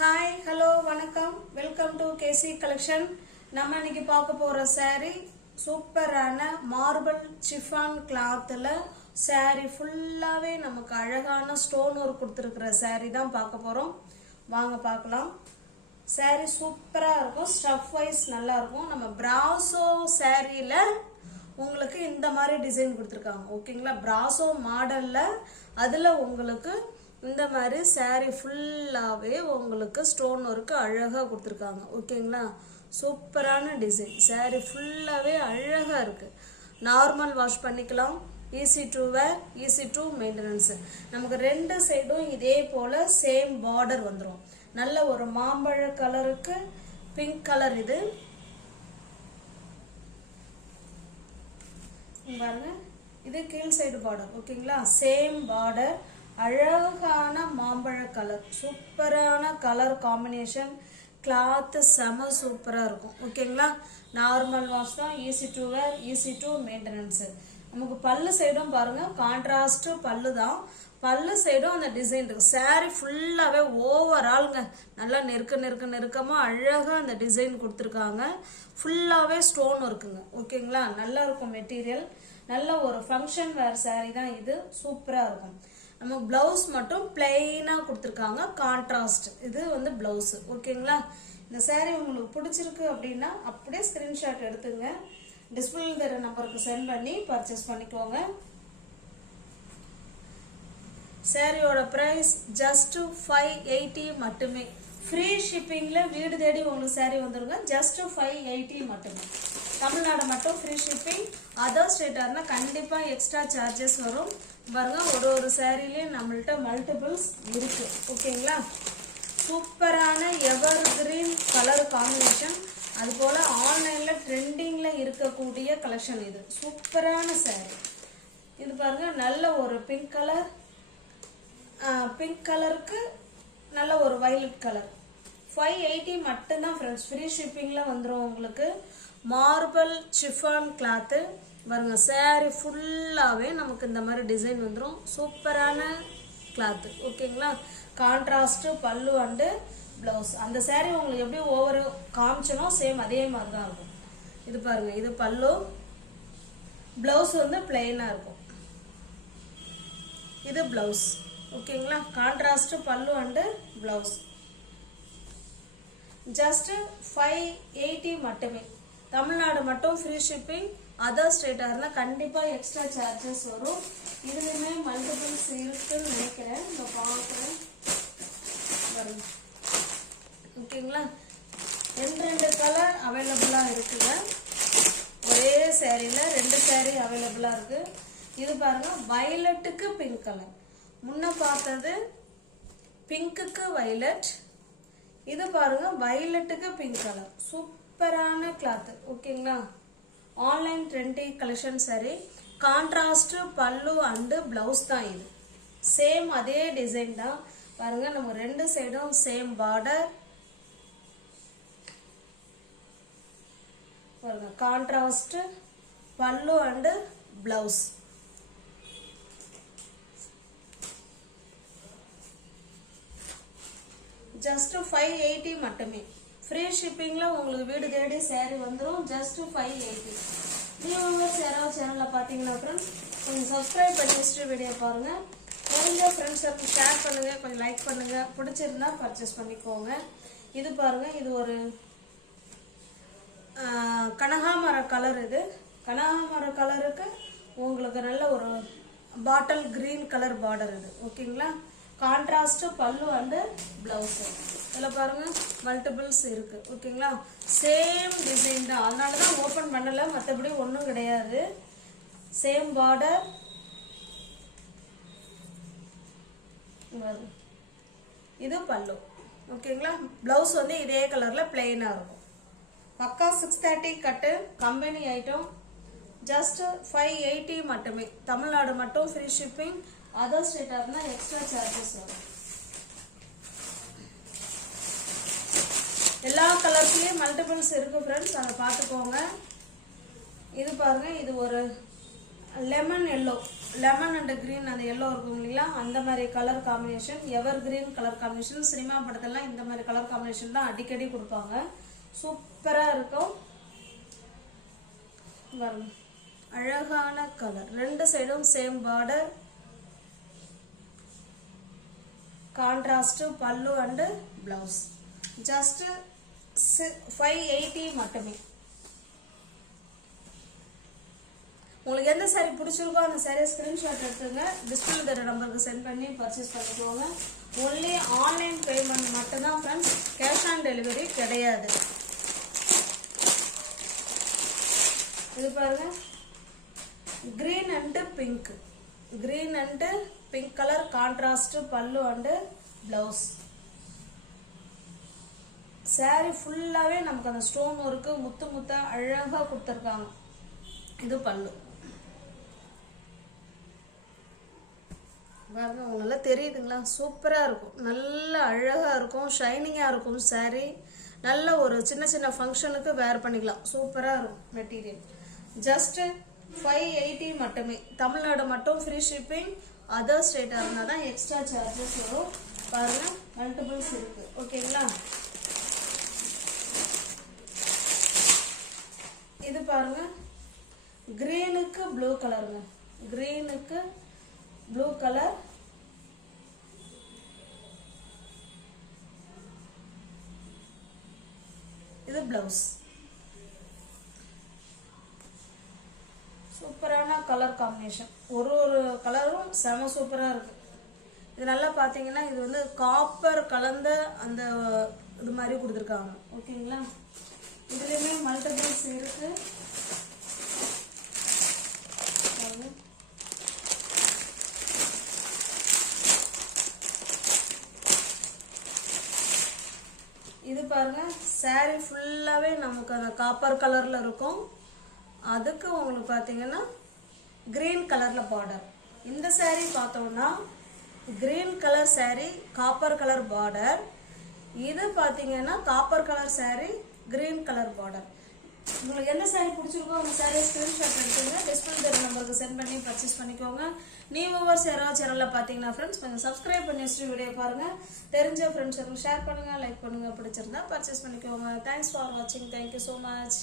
Hi, hello, வணக்கம். Welcome to KC Collection. நம்ம இன்னைக்கு பார்க்க போற saree சூப்பரான மார்பிள் chiffon clothல saree ஃபுல்லாவே நமக்கு அழகான ஸ்டோன் ஒர்க் கொடுத்திருக்கிற saree தான் பார்க்க போறோம். வாங்க பார்க்கலாம். saree சூப்பரா இருக்கும். ஸ்டஃப் வைஸ் நல்லா இருக்கும். நம்ம பிராசோ சாரீல உங்களுக்கு இந்த மாதிரி டிசைன் கொடுத்திருக்காங்க. ஓகேங்களா? பிராசோ மாடல்ல அதுல உங்களுக்கு இந்த மாதிரி saree ஃபுல்லாவே உங்களுக்கு ஸ்டோன் ஒர்க் அழகா கொடுத்திருக்காங்க. ஓகேங்களா? சூப்பரான டிசைன். saree ஃபுல்லாவே அழகா இருக்கு. நார்மல் வாஷ் பண்ணிக்கலாம். Easy to wear, easy to maintenance. நமக்கு ரெண்டு சைடும் இதே போல சேம் பார்டர் வந்துடும். நல்ல ஒரு மாம்பழ கலருக்கு பிங்க் கலர் இது பாருங்க. இது கீழ் சைடு பார்டர். ஓகேங்களா? Same border. அழகான மாம்பழ கலர். சூப்பரான கலர் காம்பினேஷன். கிளாத் செம சூப்பரா இருக்கும். ஓகேங்களா? நார்மல் வாஷ் தான். Easy to wear, easy to maintenance. நமக்கு பல்லு சைடும் பாருங்க கான்ட்ராஸ்ட் பல்லு தான். பல்லு சைடும் அந்த டிசைன் இருக்கு. saree ஃபுல்லாவே ஓவரால்ங்க நல்லா நெருக்கமா அழகா அந்த டிசைன் கொடுத்துருக்காங்க. ஃபுல்லாவே ஸ்டோன் இருக்குங்க. ஓகேங்களா? நல்லா இருக்கும் மெட்டீரியல். நல்ல ஒரு ஃபங்க்ஷன் வேர் saree தான் இது. சூப்பரா இருக்கும். நம்ம பிளவுஸ் மட்டும் பிளெயினா கொடுத்துருக்காங்க. கான்ட்ராஸ்ட் இது வந்து பிளவுஸ். ஓகேங்களா? இந்த saree உங்களுக்கு பிடிச்சிருக்கு அப்படின்னா அப்படியே ஸ்கிரீன்ஷாட் எடுத்துங்க. டிஸ்பிளேல தர நம்பருக்கு சென்ட் பண்ணி பர்ச்சேஸ் பண்ணிக்கோங்க. சாரியோட பிரைஸ் ஜஸ்ட் 580 மட்டுமே. ஃப்ரீ ஷிப்பிங்ல வீடு தேடி உங்களுக்கு saree வந்துருங்க. ஜஸ்ட் 580 மட்டுமே. தமிழ்நாடு மட்டும் ஃப்ரீ ஷிப்பிங். அதர் ஸ்டேட்டா இருந்தா கண்டிப்பா எக்ஸ்ட்ரா சார்ஜஸ் வரும். பாருங்க ஒரு சாரிலயும் நம்மள்ட்ட மல்டிபிள்ஸ் இருக்கு. ஓகேங்களா? சூப்பரான எவர் கிரீன் கலர் காம்பினேஷன். அது போல ஆன்லைன்ல ட்ரெண்டிங்ல இருக்கக்கூடிய கலெக்ஷன் இது. சூப்பரான saree. இது பாருங்க நல்ல ஒரு பிங்க் கலர். பிங்க் கலருக்கு நல்ல ஒரு வயலட் கலர். 580 மட்டும்தான் ஃப்ரெண்ட்ஸ். ஃப்ரீ ஷிப்பிங்ல வந்துடும் உங்களுக்கு. மார்பிள் சிஃபான் கிளாத்து பாருங்க. saree ஃபுல்லாவே நமக்கு இந்த மாதிரி டிசைன் வந்துடும். சூப்பரான கிளாத்து. ஓகேங்களா? கான்ட்ராஸ்ட் பல்லு அண்டு பிளவுஸ். அந்த saree உங்களுக்கு எப்படி ஒவ்வொரு காமிச்சனோ சேம் அதே மாதிரி தான் இருக்கும். இது பாருங்க இது பல்லு. பிளவுஸ் வந்து பிளெயினா இருக்கும். இது பிளவுஸ். ஓகேங்களா? கான்ட்ராஸ்ட் பல்லு அண்டு பிளவுஸ். ஜஸ்ட் 580 மட்டுமே. தமிழ்நாடு மட்டும் ஃப்ரீ ஷிப்பிங். அதர் ஸ்டேட்டா இருந்தா கண்டிப்பா எக்ஸ்ட்ரா சார்ஜஸ் வரும். இதுலயுமே மல்டிபிள்ஸ் இருக்குன்னு நினைக்கிறேன். இந்த பாக்குறேன். ஓகேங்களா? ரெண்டு கலர் அவைலபிளா இருக்குங்க. ஒரே சாரியில ரெண்டு saree அவைலபிளா இருக்கு. இது பாருங்க வயலட்டுக்கு பிங்க் கலர். முன்ன பார்த்தது பிங்க்குக்கு வயலட். இது பாருங்க வயலட்டுக்கு பிங்க் கலர். சூப்பரான கிளாத். ஓகேங்களா? Online trendy collection saree. Contrast பல்லு அண்டு பிளவுஸ் தான் இது. சேம் அதே டிசைன் தான். பாருங்க நம்ம ரெண்டு சைடும் சேம் பார்டர். பாருங்க கான்ட்ராஸ்ட் பல்லு அண்டு பிளவுஸ். ஜஸ்ட் 580 மட்டுமே. ஃப்ரீ ஷிப்பிங்ல உங்களுக்கு வீடு தேடி saree வந்துடும். ஜஸ்ட் 580. நீங்க யாராவது சேனல்ல பாத்தீங்கன்னா ஃப்ரெண்ட்ஸ் கொஞ்சம் சப்ஸ்கிரைப் பண்ணி வச்சுட்டு வீடியோ பாருங்க. தெரிஞ்ச ஃப்ரெண்ட்ஸுக்கு ஷேர் பண்ணுங்க. கொஞ்சம் லைக் பண்ணுங்க. பிடிச்சிருந்தா பர்ச்சேஸ் பண்ணிக்கோங்க. இது பாருங்க இது ஒரு கனகாமர கலர். இது கனகாமர கலருக்கு உங்களுக்கு நல்ல ஒரு பாட்டில் கிரீன் கலர் பார்டர் இது. ஓகேங்களா? கான்ட்ராஸ்ட் பல்லு அண்டு பிளவுஸ். இதில் பாருங்க மல்டிபிள்ஸ் இருக்கு. ஓகேங்களா? சேம் டிசைன் தான். அதனால தான் ஓப்பன் பண்ணல. மற்றபடி ஒன்றும் கிடையாது. Same border. இது பல்லு. ஓகேங்களா? பிளவுஸ் வந்து இதே கலர்ல பிளெயினா இருக்கும். பக்கா 630 கட்டு கம்பெனி ஐட்டம். ஜஸ்ட் 580 மட்டுமே. தமிழ்நாடு மட்டும் ஃப்ரீ ஷிப்பிங். அதர் ஸ்டேட்டா இருந்தா எக்ஸ்ட்ரா சார்ஜஸ் வரும். எல்லா கலர்ஸ்லயும் மல்டிபிள்ஸ் இருக்கு ஃப்ரெண்ட்ஸ். அதை பார்த்துக்கோங்க. இது பாருங்க இது ஒரு lemon yellow. Lemon and green அந்த எல்லோ இருக்கும் இல்லைங்களா, அந்த மாதிரி கலர் காம்பினேஷன், எவர் கிரீன் கலர் காம்பினேஷன். சினிமா படத்தெல்லாம் இந்த மாதிரி கலர் காம்பினேஷன் தான் அடிக்கடி கொடுப்பாங்க. சூப்பராக இருக்கும். அழகான கலர், ரெண்டு சைடும் சேம் பார்டர், கான்ட்ராஸ்ட் பல்லு அண்ட் பிளவுஸ். ஜஸ்ட் 580 மட்டுமே. உங்களுக்கு எந்த சாரீ பிடிச்சிருக்கோ அந்த சாரியை ஸ்கிரீன்ஷாட் எடுத்துங்க, டிஸ்பிளே தர நம்பருக்கு சென்ட் பண்ணி பர்ச்சேஸ் பண்ணிக்கோங்க. ஒன்லி ஆன்லைன் பேமெண்ட் மட்டும்தான் ஃப்ரெண்ட்ஸ், கேஷ் ஆன் டெலிவரி கிடையாது. இது பாருங்க, green and pink, green and pink colour contrast பல்லு அண்ட் பிளவுஸ். சாரி ஃபுல்லாவே நமக்கு அந்த ஸ்டோன் ஒர்க்கு முத்து முத்தா அழகா கொடுத்துருக்காங்க. இது பல்லு பாருங்க, உங்களுக்கு நல்லா தெரியுதுங்களா? சூப்பரா இருக்கும், நல்ல அழகா இருக்கும், ஷைனிங்கா இருக்கும். சாரி நல்ல ஒரு சின்ன சின்ன ஃபங்க்ஷனுக்கு வேர் பண்ணிக்கலாம். சூப்பரா இருக்கும் மெட்டீரியல். ஜஸ்ட் 580 மட்டுமே. தமிழ்நாடு மட்டும் ஃப்ரீ ஷிப்பிங். அதர் ஸ்டேட்டாக இருந்தால் தான் எக்ஸ்ட்ரா சார்ஜஸ் வரும். பாருங்க, மல்டிபிள்ஸ் இருக்கு. ஓகேங்களா? இது பாருங்க, கிரீனுக்கு ப்ளூ கலருங்க, கிரீனுக்கு ப்ளூ கலர். இது பிளவுஸ். சூப்பரான கலர் காம்பினேஷன், ஒரு கலரும் செம சூப்பரா இருக்கு. இது நல்லா பாத்தீங்கன்னா இது வந்து காப்பர் கலந்த அந்த இது மாதிரி கொடுத்துருக்காங்க. ஓகேங்களா? இதுலயுமே மல்டிபிள்ஸ் இருக்கு. இது பாருங்க, சாரி ஃபுல்லாவே நமக்கு அந்த காப்பர் கலர்ல இருக்கும். அதுக்கு உங்களுக்கு பாத்தீங்கன்னா கிரீன் கலர்ல பார்டர். இந்த சாரி பார்த்தோம்னா green colour sorry, copper colour border. இது பாத்தீங்கன்னா copper colour sorry, green colour border. உங்களுக்கு எந்த சாரி பிடிச்சிருக்கோ அந்த சாரியை ஸ்கிரீன்ஷாட் எடுத்துங்க, டிஸ்பிளே தர நம்பருக்கு சென்ட் பண்ணி பர்ச்சேஸ் பண்ணிக்கோங்க. நியூ வியூவர்ஸ் யாராவது சேனல்ல பாத்தீங்கன்னா ஃப்ரெண்ட்ஸ் கொஞ்சம் சப்ஸ்கிரைப் பண்ணி வச்சுட்டு வீடியோ பாருங்க. தெரிஞ்ச ஃப்ரெண்ட்ஸுக்கு ஷேர் பண்ணுங்க, லைக் பண்ணுங்க, பிடிச்சிருந்தா பர்ச்சேஸ் பண்ணிக்கோங்க. தேங்க்ஸ் ஃபார் வாட்சிங். Thank you so much.